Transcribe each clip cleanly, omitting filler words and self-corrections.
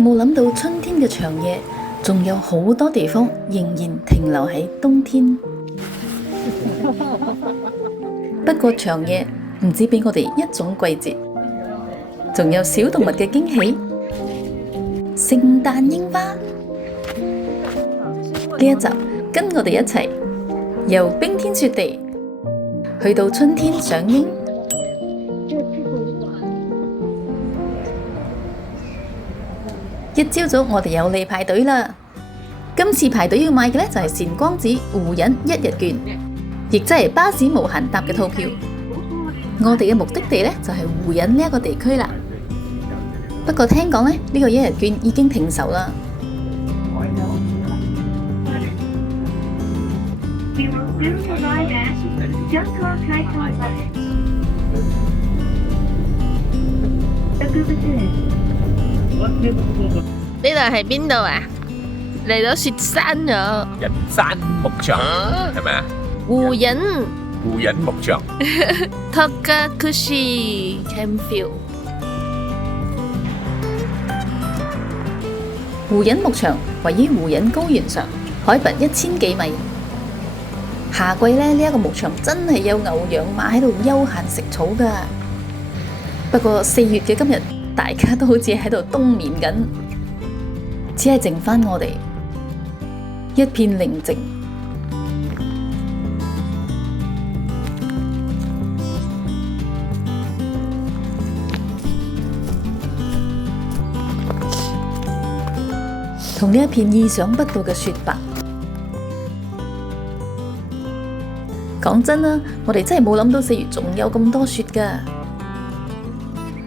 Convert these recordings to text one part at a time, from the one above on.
冇諗到春天嘅長夜，仲有好多地方仍然停留喺冬天。不過長夜唔止俾我哋一種季節，仲有小動物嘅驚喜。聖誕櫻花呢一集，跟我哋一齊由冰天雪地去到春天賞櫻。一朝早我哋有嚟排隊啦。今次排隊要買嘅呢，就係韶光子湖人一日券，亦即係巴士無限搭嘅套票。我哋嘅目的地呢，就係湖人呢一個地區啦。不過聽講呢，呢個一日券已經停售啦。呢度係邊度啊？嚟到雪山咗。人山牧場係咪啊？湖人牧場。Togakushi Campfield。湖人牧場位於湖人高原上，海拔1000幾米。夏季呢，呢一個牧場真係有牛羊馬喺度悠閒食草㗎。不過4月嘅今日，大家都好似喺度冬眠緊，只係剩返我哋一片寧靜。同呢一片意想不到嘅雪白。講真啦，我哋真係冇諗到4月仲有咁多雪㗎。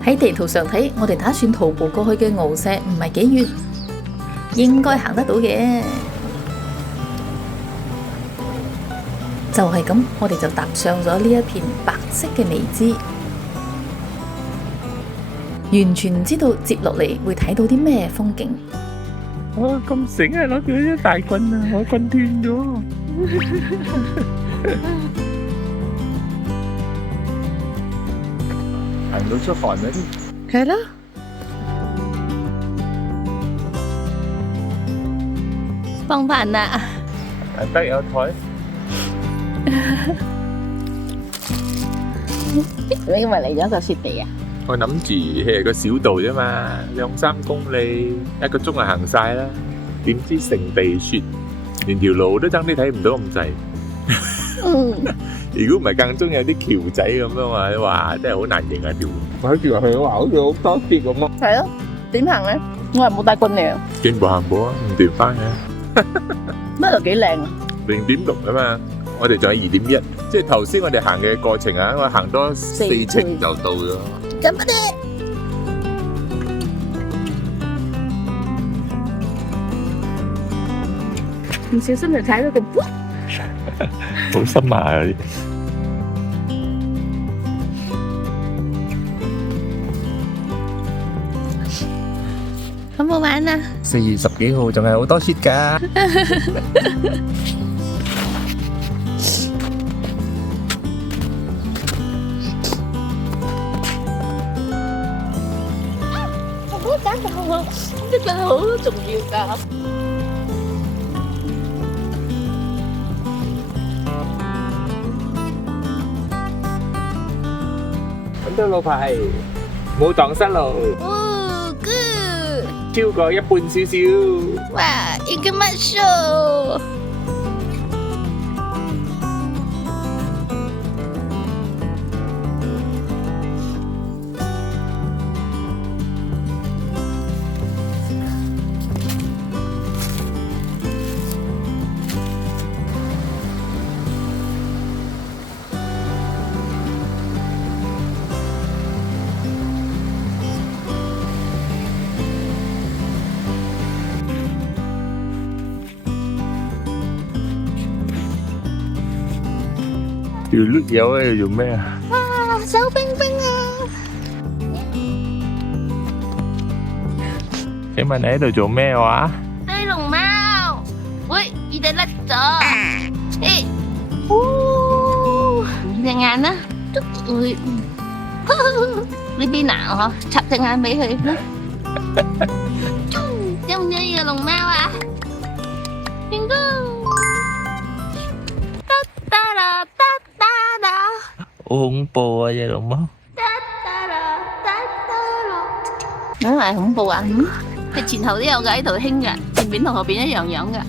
喺地圖上睇，我哋打算徒步過去嘅翱石唔係幾遠，應該行得到嘅。就係咁，我哋就踏上咗呢一片白色嘅未知，完全唔知道接落嚟會睇到啲咩風景。我咁醒啊，攞住一大棍啊，我棍斷咗。行到出汗嗰啲。係咯。放飯啦。得有台。你以為嚟咗個雪地啊？我諗住係個小道啫嘛，2-3公里，1個鐘就行晒啦。點知成地雪，連條路都爭啲睇唔到咁滯。如果唔係間中有啲橋仔咁樣嘛，哇，真係好難認啊條路。我睇住落去，哇，好似好多雪咁咯。係咯，點行咧？我係冇帶棍嚟啊。見步行步啊，唔掉翻嘅。乜度幾靚啊？0.6啊嘛，我哋仲有2.1，即係頭先我哋行嘅過程啊，我行多4程就到咗。咁乜嘢？唔小心就踩到個波。好深啊！好唔好玩啊？4月10幾號仲係好多雪㗎。唔好打到我，呢個好重要㗎。揾到路牌，冇蕩失路。哦，good。超過一半少少。哇，一個乜數？條碌柚喺度做咩啊？哇，手冰冰啊！請問你喺度做咩話？追龍貓，喂，耳仔甩咗，誒，隻眼啦，都會呢邊啊，我插隻眼俾佢啦。中唔中意個龍貓啊？成功！得得啦，得得啦，好恐怖啊！隻龍貓。得得啦，得得啦。梗係恐怖啊！佢前後都有嘅喺度興嘅，前邊同後邊一樣樣嘅。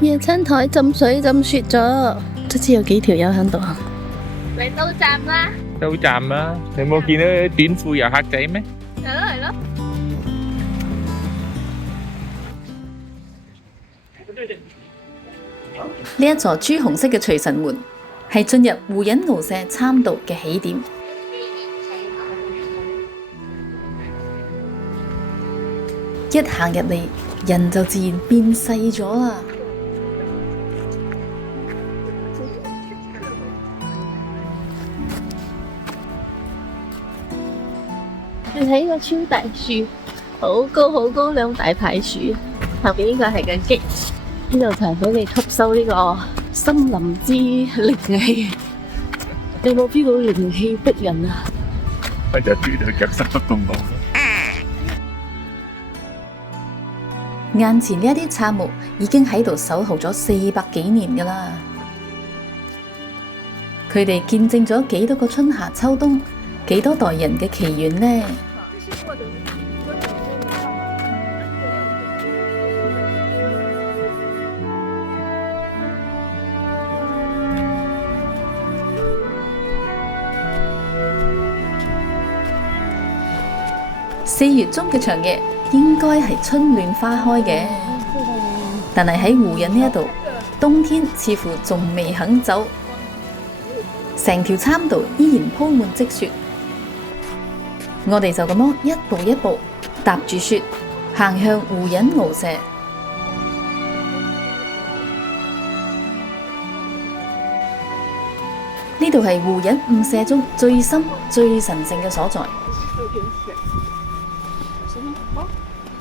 夜餐台浸水浸雪咗，都知有幾條友喺度。嚟到站啦！到站啦！你冇見到啲短褲遊客仔咩？係咯係咯。呢一座朱紅色嘅隨神門係進入胡隱翱射參道嘅起點。一行入嚟，人就自然變細咗啦。你睇個超大樹，好高好高，兩大排樹。後邊呢個係個基，呢度就係俾你吸收呢個森林之靈氣。你有冇 feel 到靈氣逼人啊？我就住到腳濕不動我。眼前呢一啲杉木已經喺度守候咗400幾年㗎啦。佢哋見證咗幾多個春夏秋冬，幾多代人嘅奇緣呢？4月中嘅長夜應該係春暖花開嘅，但係喺胡隱呢一度，冬天似乎仲未肯走，成條參道依然鋪滿積雪。我哋就咁樣一步一步踏住雪，行向胡隱翱射。呢度係胡隱誤射中最深、最神聖嘅所在。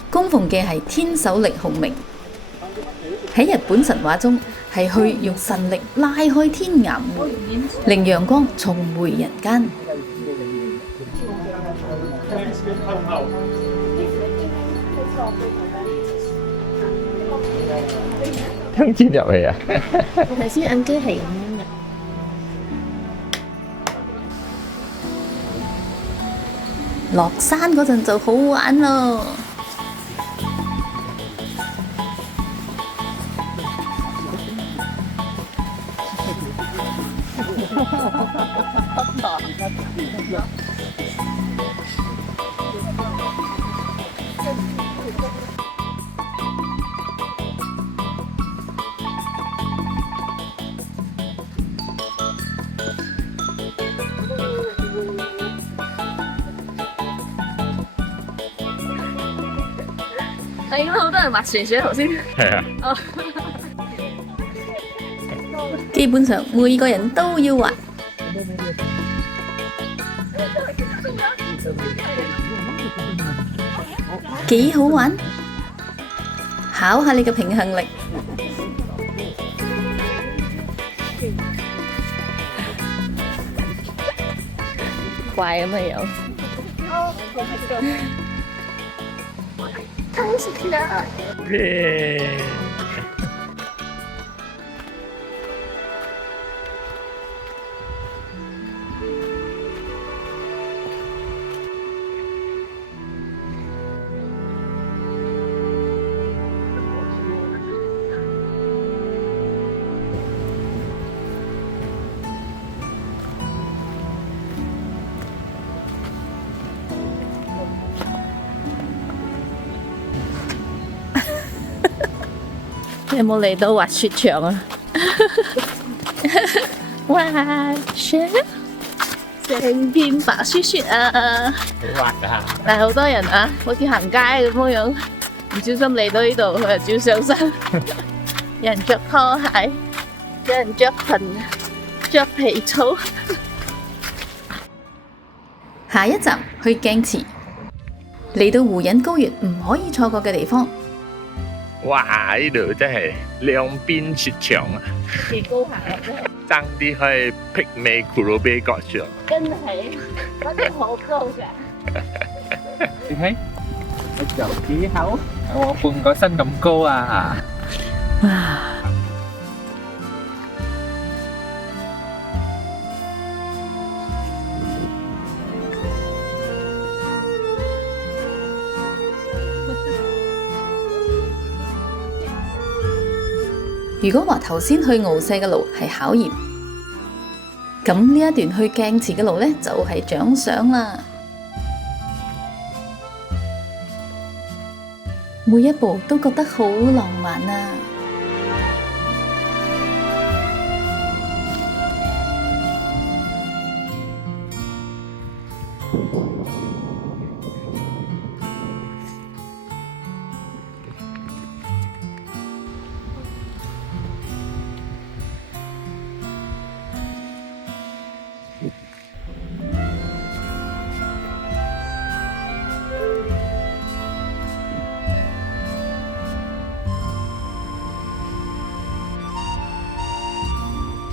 供奉嘅係天首力紅明，喺日本神話中係去用神力拉開天岩門，令陽光重回人間。聽見入嚟啊！頭先按機係咁樣嘅。落山嗰陣就好玩咯。係應該好多人滑船水頭先。係啊。哦，基本上每個人都要滑。幾好玩，考下你嘅平衡力。怪咁嘅樣。太食啦！有冇嚟到滑雪場啊？滑雪，成片白雪雪啊！好滑啊！但係好多人啊，好似行街咁樣，唔小心嚟到呢度，佢就照上身。有人着拖鞋，有人着裙，着皮草。下一站去鏡池，嚟到胡隱高原唔可以錯過嘅地方。哇！呢度真係兩邊雪牆啊，幾高下啊！真係爭啲可以媲美庫魯比角上。真係，嗰啲好高㗎。你睇，我就幾厚，我半個身咁高啊！如果話頭先去敖社嘅路係考驗，咁呢一段去鏡池嘅路呢，就係獎賞啦。每一步都覺得好浪漫啊！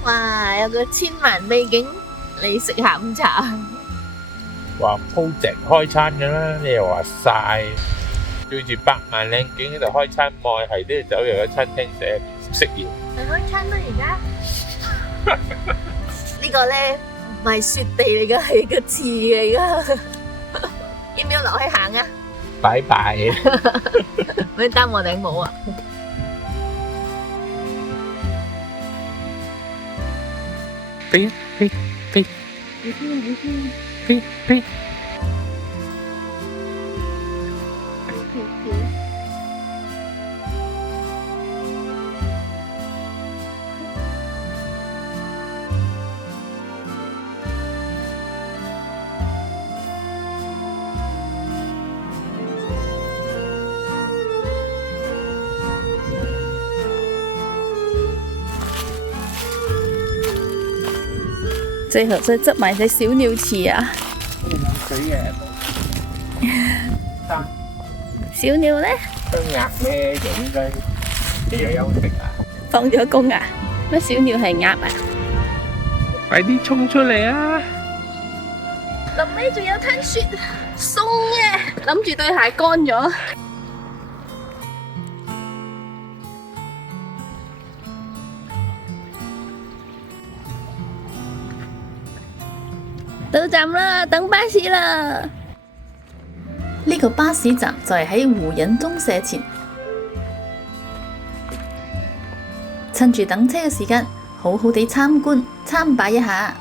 哇！有個千萬美景，你食下午茶。話鋪席開餐㗎啦，你又話曬，對住百萬靚景喺度開餐，望係都要走入個餐廳食嘢。係開餐啦而家。呢個咧唔係雪地嚟㗎，係個池嚟㗎。要唔要落去行啊？拜拜。你擔我頂帽啊！飛飛飛飛飛！最後再執埋隻小鳥池啊！小鳥呢？都鴨咩？就應該有休息啊！放咗工啊？乜小鳥係鴨啊？快啲衝出嚟啊！臨尾仲有灘雪鬆嘅，諗住對鞋乾咗。到站啦，等巴士啦！呢個巴士站就係喺湖人中社前，趁住等車嘅時間，好好地參觀參拜一下。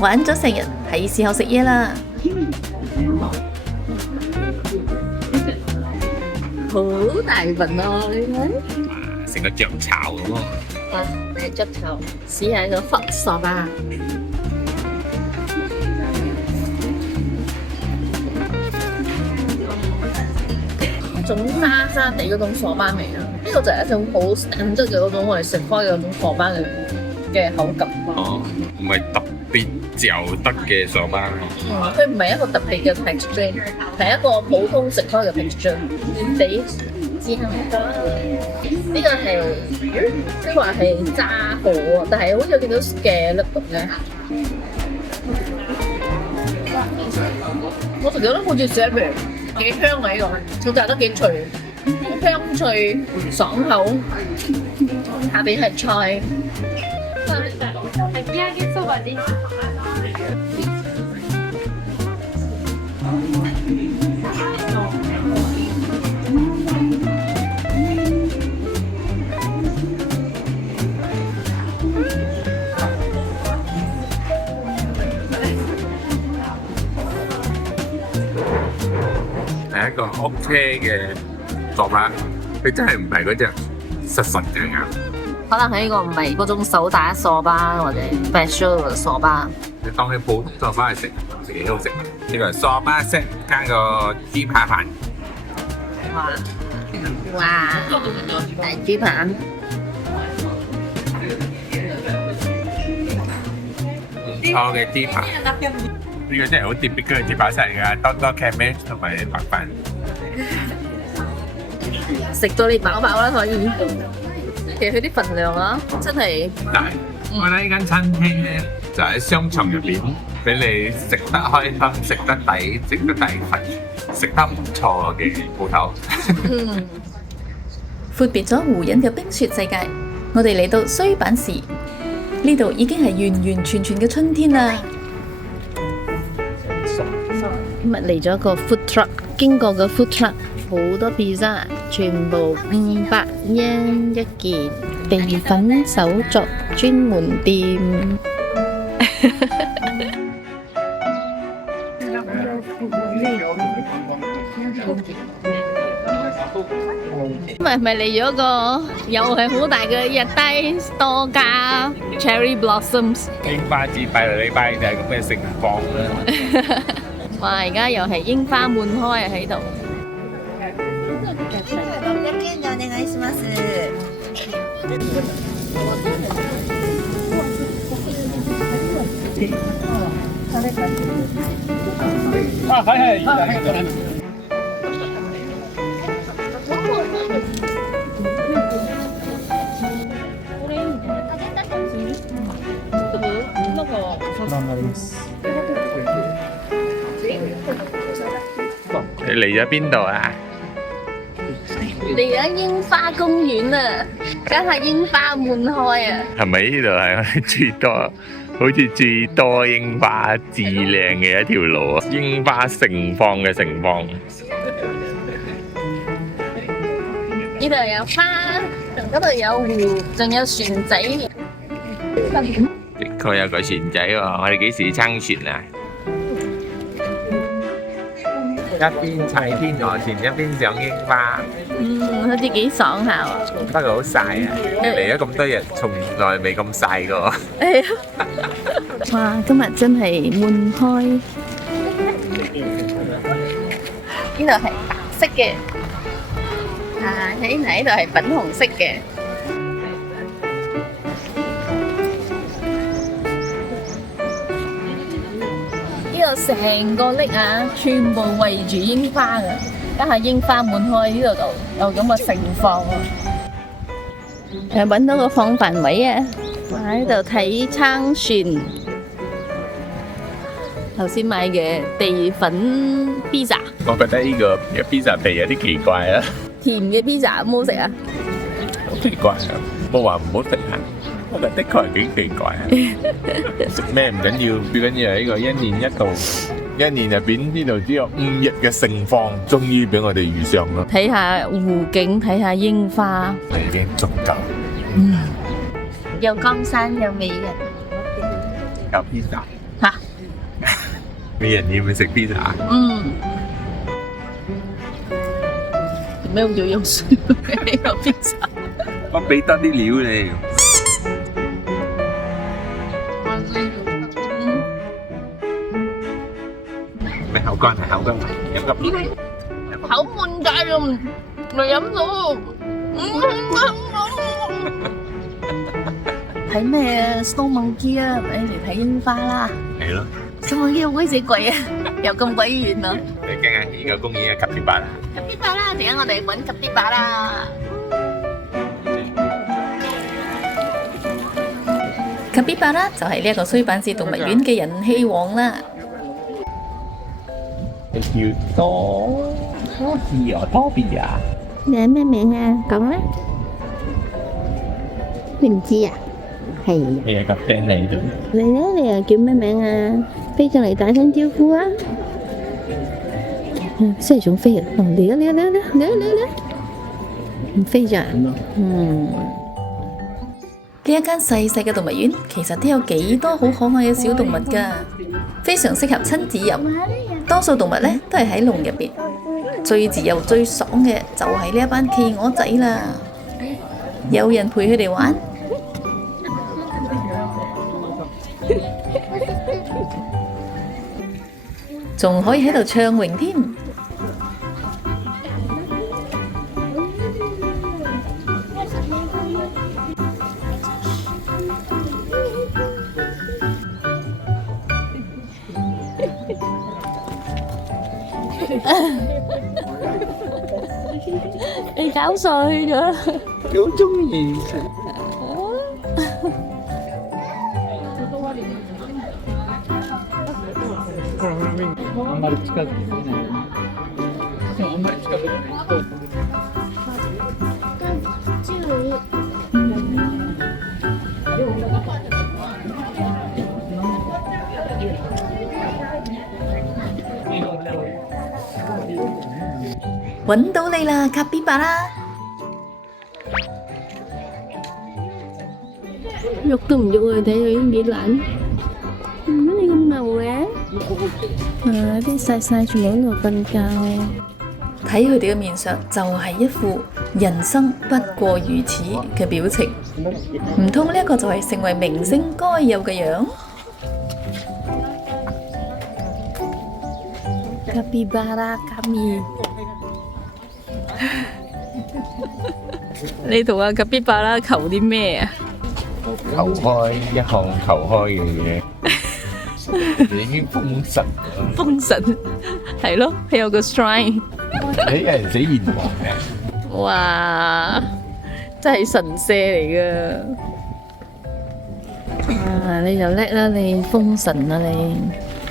玩咗成日，係時候食嘢啦！好大份啊！你睇，成個雀巢咁啊！啊，係雀巢，試下個佛沙巴，種沙沙地嗰種沙巴味啊！呢個就係一種好實質嘅嗰種我哋食開嘅嗰種沙巴嘅口感。哦，唔係特別就得嘅沙巴。佢唔係一個特別嘅 texture， 係一個普通食開嘅 texture。軟地之後，呢個係即係話係炸蠔喎，但係好似見到嘅粒咁嘅。我食咗都好似雪皮，幾香啊！呢個佢炸得幾脆，香脆爽口，下邊係菜。係一個 OK 嘅做法，佢真係唔係嗰隻實實嘅鴨。可能係呢個唔係嗰種手打沙巴或者 special 嘅沙巴。你當佢普通沙巴嚟食，食幾好食。呢個係沙巴式加個豬扒飯。哇！哇，大豬扒，唔錯嘅豬扒。呢個真係好特別嘅豬扒嚟㗎，多 cabbage 同埋白飯。食到你飽飽啦可以。其實佢啲份量啊，真係但係我覺得呢間餐廳咧，就喺商場入邊，俾你食得開心、食得抵、食得大份、食得唔錯嘅鋪頭。闊別咗湖人嘅冰雪世界，我哋嚟到衰版市，呢度已經係完完全全嘅春天啦。今日嚟咗個 food truck， 經過個 food truck 好多 pizza， 全部500yen 一件，地粉手作專門店。今日咪嚟咗個又係好大嘅日低多加 cherry blossoms。櫻花節拜六禮拜就係咁嘅盛況啦。哇！而家又係櫻花滿開啊喺度。600円でお願いします。啊，係。你嚟咗邊度啊？嚟咗櫻花公園啊，梗係櫻花滿開啊！係咪呢度係最多，好似最多櫻花至靚嘅一條路啊？櫻花盛放嘅盛況。呢度有花，嗰度有湖，仲有船仔。的確有個船仔喎，我哋幾時撐船啊？一邊砌天鵝船，一邊賞櫻花。好似幾爽下喎。不過好曬啊！嚟咗咁多日，從來未咁曬過。哇！今日真係滿開。呢度係白色嘅，喺度係粉紅色嘅。呢度成個拎啊，全部圍住櫻花嘅，家下櫻花滿開，呢度就有咁嘅盛況啊！揾到個放飯位啊！我喺度睇撐船，頭先買嘅地粉 pizza， 我覺得呢個 pizza 皮有啲奇怪啊！甜嘅 pizza 好唔好食啊？好奇怪啊！冇話唔好食啊！我覺得的確係幾奇怪啊！食咩唔緊要，最緊要係呢個一年一度，一年入邊呢度只有5日嘅盛況，終於俾我哋遇上啦！睇下湖景，睇下櫻花，已經足夠。又江山又美人。有 pizza 嚇！美人要唔要食 pizza？ 做咩好似用水呢個 pizza？ 我俾多啲料你。咩口乾啊？口乾飲個口滿晒咁，未飲到。睇咩 Snow Monkey 啊？嚟睇櫻花啦！係咯。Snow Monkey 好鬼死貴啊，又咁鬼遠啊！你驚下呢個公園嘅及啲巴啦？及啲巴啦，陣間我哋揾及啲巴啦。卡比巴拉就係呢一個衰版市動物園嘅人氣王啦。你叫多比啊，多比啊！你係咩名啊？講啦，你唔知啊？係你係個 friend 嚟啫。你咧，你又叫咩名啊？飛上嚟打聲招呼啊！真係想飛啊！嚟啊嚟啊嚟啊嚟啊嚟啊！唔飛咋？呢一間細細嘅動物園，其實都有幾多好可愛嘅小動物㗎，非常適合親子遊。多數動物呢都係喺籠入邊，最自由最爽嘅就係呢一班企鵝仔啦，有人陪佢哋玩，仲可以喺度暢泳添。你搞碎咗。好中意食。揾到你啦，卡比巴拉！喐都唔喐啊！睇佢已經幾懶。乜你咁牛嘅？啲細細全部喺度瞓覺。睇佢哋嘅面上就係一副人生不過如此嘅表情，唔通呢一個就係成為明星該有嘅樣？卡比巴拉卡咪，你同阿卡比巴拉求啲咩啊？求開一項求開嘅嘢，你已經封神啦。封神係咯，佢有個 shrine。你有人死閻王嘅，哇！真係神社嚟噶。啊！你就叻啦，你封神啊你，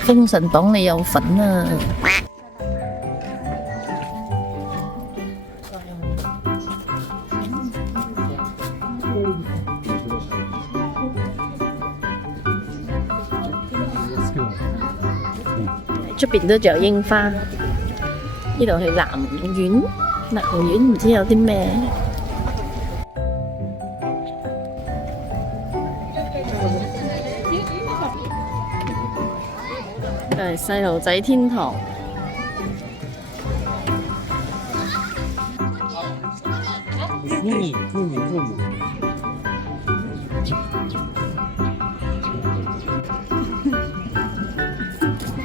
封神榜你有份啊！出邊都仲有櫻花，呢度係南園，南園唔知有啲咩。係細路仔天堂。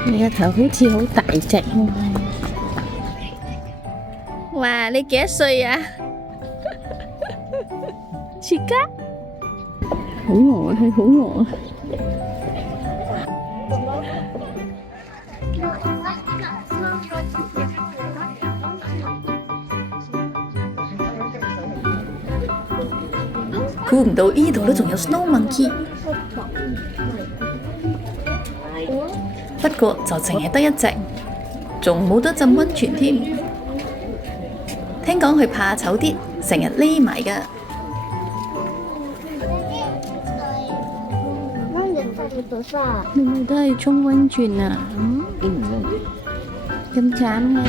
你個頭好似好大隻喎！哇！你幾多歲啊？切家，好餓啊，係好餓啊！估唔到呢度都仲有 Snow Monkey， 不過就淨係得一隻，仲冇得浸溫泉添。聽講佢怕醜啲，成日匿埋㗎。你咪都係沖溫泉啊？咁慘嘅？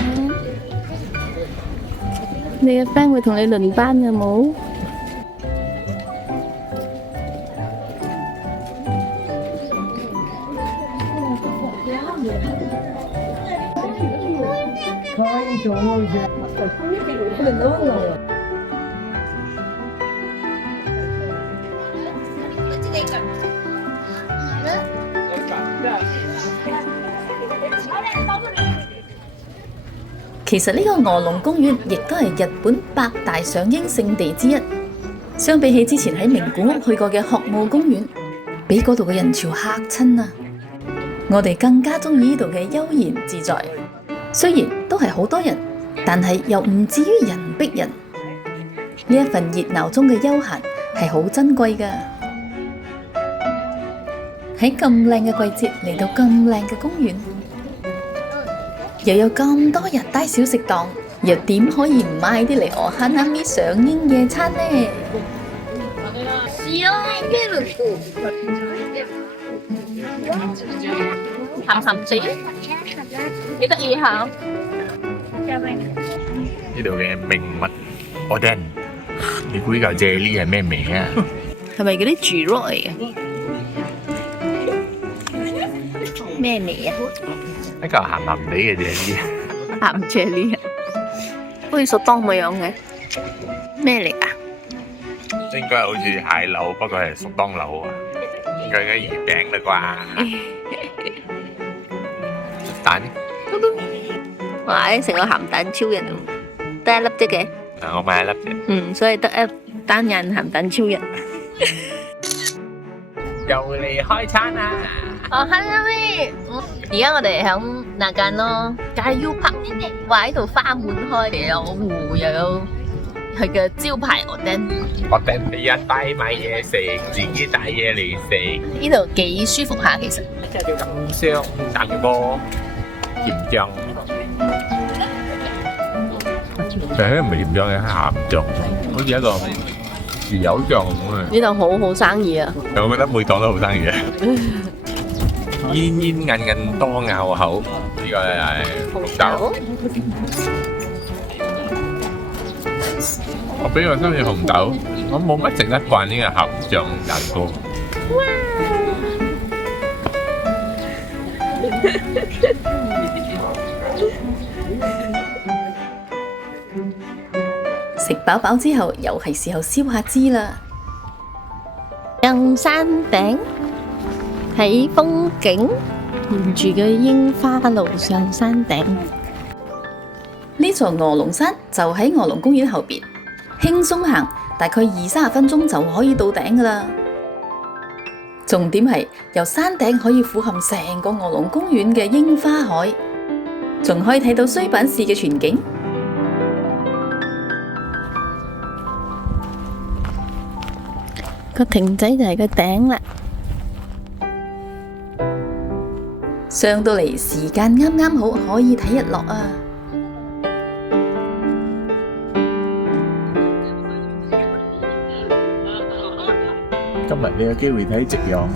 你嘅 friend 會同你輪班嘅冇？其實呢個臥龍公園亦都係日本8大賞櫻勝地之一。相比起之前喺名古屋去過嘅學務公園，俾嗰度嘅人潮嚇親啊！我哋更加中意呢度嘅悠然自在。雖然都係好多人，但係又唔至於人逼人。呢一份熱鬧中嘅悠閒係好珍貴㗎。喺咁靚嘅季節嚟到咁靚嘅公園，又有咁多日街小食檔，又點可以唔買啲嚟我慳慳咪賞櫻夜餐呢？鹹鹹地，幾得意下。呢度嘅名物おでん，你估呢嚿啫喱係咩味啊？係咪嗰啲豬肉嚟嘅？咩味啊？一嚿鹹鹹地嘅啫喱。鹹啫喱啊，好似索當咁樣嘅。咩嚟㗎？應該好似蟹柳，不過係熟當柳啊。應該係魚餅啦啩？蛋。哇！成個鹹蛋超人，得一粒啫嘅。我買一粒啫。所以得一單人鹹蛋超人。又嚟開餐啦！哦，係啊咩？而家我哋響那間咯，加 U Park，話喺度花滿開，又有湖，又有佢嘅招牌鵝釘。我哋第日帶埋嘢食，自己帶嘢嚟食。呢度幾舒服下，其實。金香蛋糕、鹽醬，其實唔係鹽醬嘅，係鹹醬，好似一個魚油醬咁啊！呢度好好生意啊！我覺得每檔都好生意啊！煙煙韌韌多咬口，呢個咧係紅豆。我比較中意紅豆，我冇乜食得慣呢個鹹醬蛋糕。食飽飽之後，又係時候燒下脂啦。上山頂睇風景，沿住個櫻花路上山頂。呢座臥龍山就喺臥龍公園後邊，輕鬆行大概20-30分鐘就可以到頂噶啦。重點係由山頂可以俯瞰成個臥龍公園嘅櫻花海，仲可以睇到衰板市嘅全景。個亭仔就係個頂啦。上到嚟時間啱啱好，可以睇日落啊！今日你有機會睇夕陽，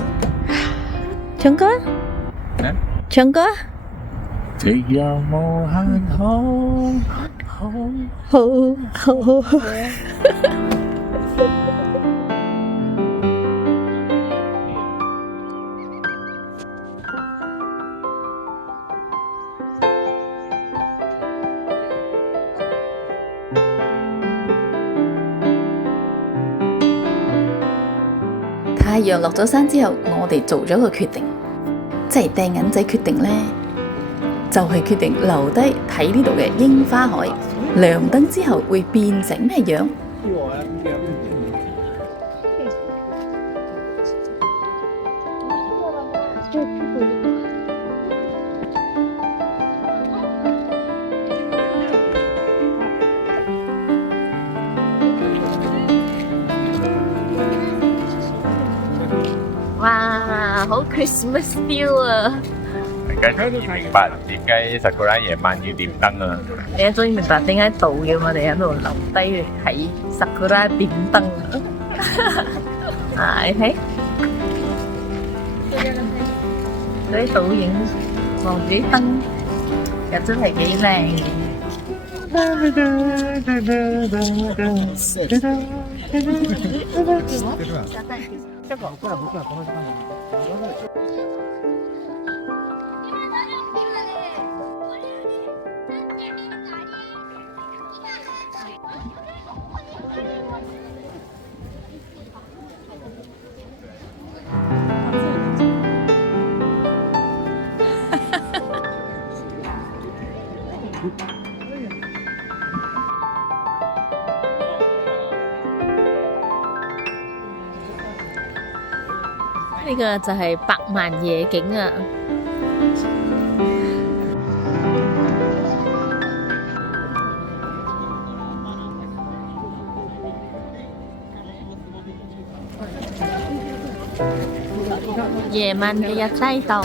唱歌啊！唱歌啊！夕陽無限好，好。太陽落咗山之後，我哋做咗個決定，即係掟銀仔決定呢，就係決定留低睇呢度嘅櫻花海。亮燈之後會變成咩樣？哇，好 Christmas feel 啊！大家終於明白點解Sakura夜晚要點燈啊！你終於明白點解導遊我哋喺度留低去睇Sakura點燈啊！係睇嗰啲倒影，望住啲燈，又真係幾靚。呢個就係百萬夜景啊！夜晚嘅日西道。